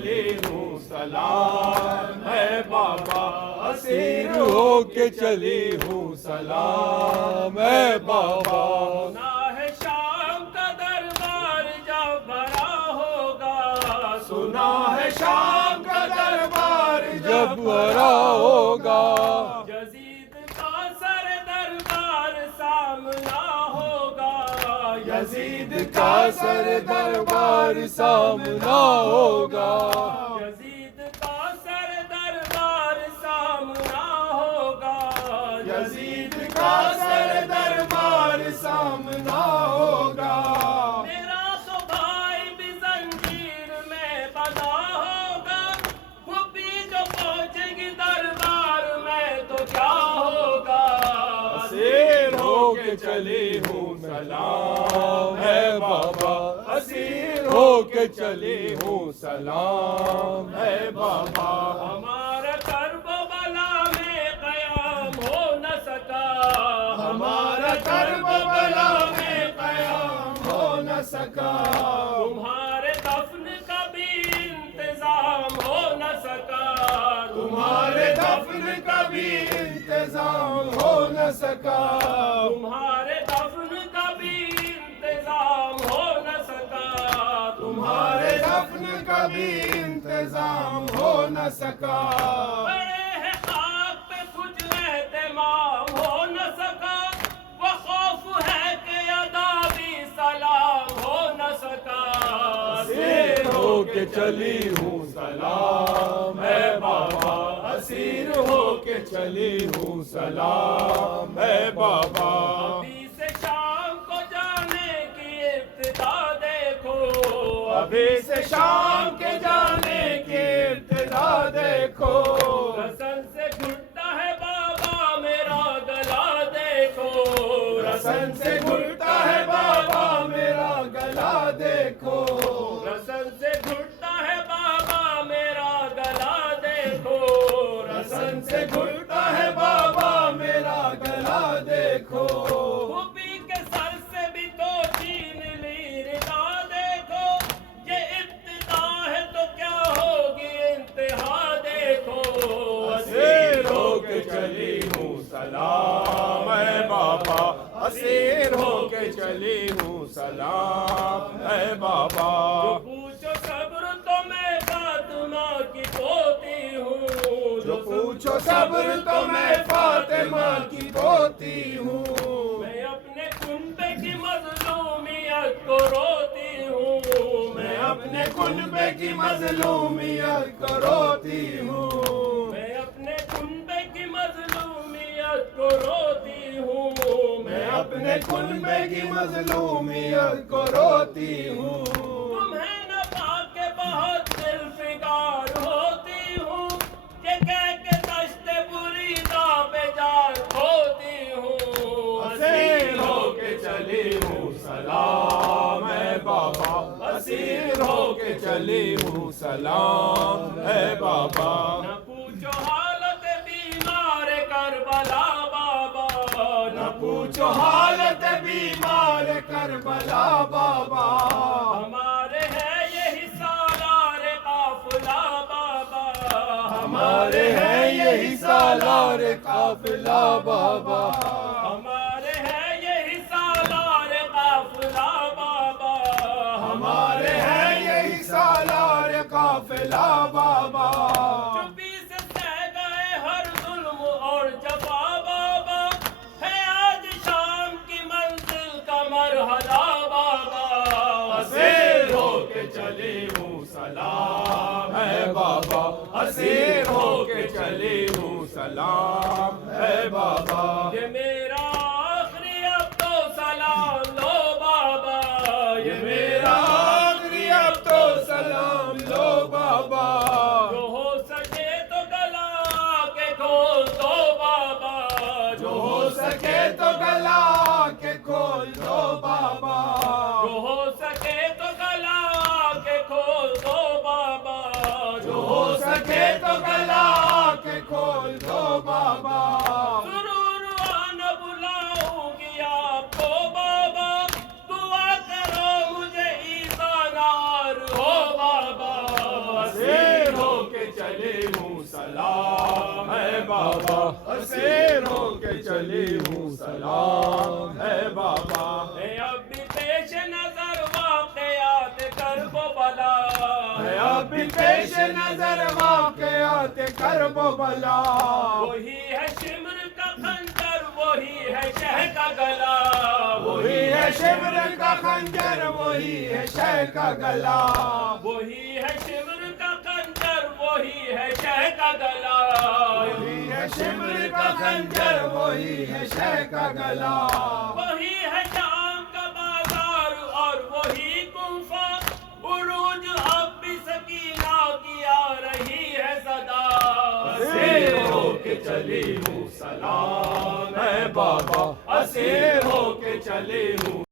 چلی ہوں سلام ہے بابا، اسیر ہو کے چلی ہوں سلام ہے بابا۔ سنا ہے شام کا دربار جب بھرا ہوگا، سنا ہے شام کا دربار جب بھرا ہوگا، یزید کا سر دربار سامنا ہوگا، یزید کا سر دربار سامنا ہوگا، یزید کا سر دربار سامنا ہوگا، یزید کا سر دربار سامنا ہوگا۔ میرا تو بھائی بھی زنجیر میں بندھا ہوگا، پھوپھی جو پہنچے گی دربار میں تو کیا ہوگا؟ اسیر ہو کے چلی ہوں سلام ہے بابا، اسیر ہو کے چلی ہوں سلام ہے بابا۔ ہمارا کربلا میں قیام ہو نہ سکا، ہمارا کربلا میں قیام ہو نہ سکا، تمہارے دفن کا بھی انتظام ہو نہ سکا، تمہارے دفن کا بھی انتظام ہو نہ سکا، تمہارے دفن کا بھی انتظام ہو نہ سکا، تمہارے دفن کا بھی انتظام ہو نہ سکا، پڑے ہیں خاک پہ کچھ اہتمام ہو نہ سکا، وہ خوف ہے کہ ادا بھی سلام ہو نہ سکا۔ اسیر ہو کے چلی ہوں سلام ہے بابا، اسیر ہو کے چلی ہوں سلام ہے بابا۔ ابھی سے شام کو جانے کی ابتدا دیکھو، ابھی سے شام کے جانے کی ابتدا دیکھو، رسن سے گھٹتا ہے بابا میرا گلا دیکھو، رسن سے گھٹتا ہے بابا میرا گلا دیکھو، رسن سے گھٹتا ہے بابا میرا گلا دیکھو، رسن سے گھٹتا ہے بابا میرا گلا دیکھو، پھوپھی کے سر سے بھی تو چھین لی ردا دیکھو، یہ ابتدا ہے تو کیا ہوگی انتہا دیکھو۔ اسیر ہو کے چلی ہوں سلام ہے بابا، اسیر ہو کے چلی ہوں سلام ہے بابا۔ پوچھو صبر تو میں فاطمہ کی پوتی ہوں، جو پوچھو صبر تو میں فاطمہ کی پوتی ہوں، میں اپنے کنبے کی مظلومیت کو روتی ہوں، میں اپنے کنبے کی مظلومیت کو روتی ہوں، میں اپنے کنبے کی مظلومیت کو روتی ہوں، میں اپنے کنبے کی مظلومیت کو روتی ہوں، تمہیں نہ پا کے بہت دل فگار ہوتی ہوں، یہ کہہ کے دشت بریدہ پہ جان کھوتی ہوں۔ اسیر ہو کے چلی ہوں سلام ہے بابا، اسیر ہو کے چلی ہوں سلام ہے بابا۔ نہ پوچھو حالت بیمار کربلا بابا، نہ پوچھو حالت بیمار کربلا بابا، ہمارے ہے یہی سالار قافلہ بابا، ہمارے ہیں یہی سالار قافلہ بابا، ہمارے ہے یہی سالار قافلہ بابا، ہمارے ہیں یہی سالار قافلہ بابا، چپی سے سہ گئے ہر ظلم اور جفا بابا، ہے آج شام کی منزل کا مرحلہ بابا۔ اسیر ہو کے چلی ہوں سلام ہے بابا، اسیر ہو کے چلی ہوں سلام ہے بابا۔ یہ میرا آخری اب تو سلام لو بابا، یہ میرا آخری اب تو سلام لو بابا، جو ہو سکے تو گلا کے کھول دو بابا، جو ہو سکے تو گلا کے کھول دو بابا، جو ہو سکے تو گلا کے کھول دو بابا، جو ہو سکے تو گلا کے کھول دو بابا، ضرور آنا بلاؤں گی آپ کو بابا، دعا کرو مجھے ایزا نار ہو بابا۔ چلی ہوں سلام ہے بابا ہے اب بھی پیش نظر واقعات کرب و بلا ہے اب بھی پیش نظر واقعات کرب و بلا وہی ہے شمر کا خنجر وہی ہے شہ کا گلا وہی ہے شمر کا خنجر وہی ہے شہ کا گلا وہی ہے شمر کا خنجر وہی ہے شہ کا گلا وہی ہے شمر کا خنجر وہی ہے شہ کا گلا وہی ہے شام کا بازار اور وہی کوفہ عروج اب بھی سکینہ کی آ رہی ہے صدا اسیر ہو کے چلی ہوں سلام ہے بابا اسیر ہو کے چلی ہوں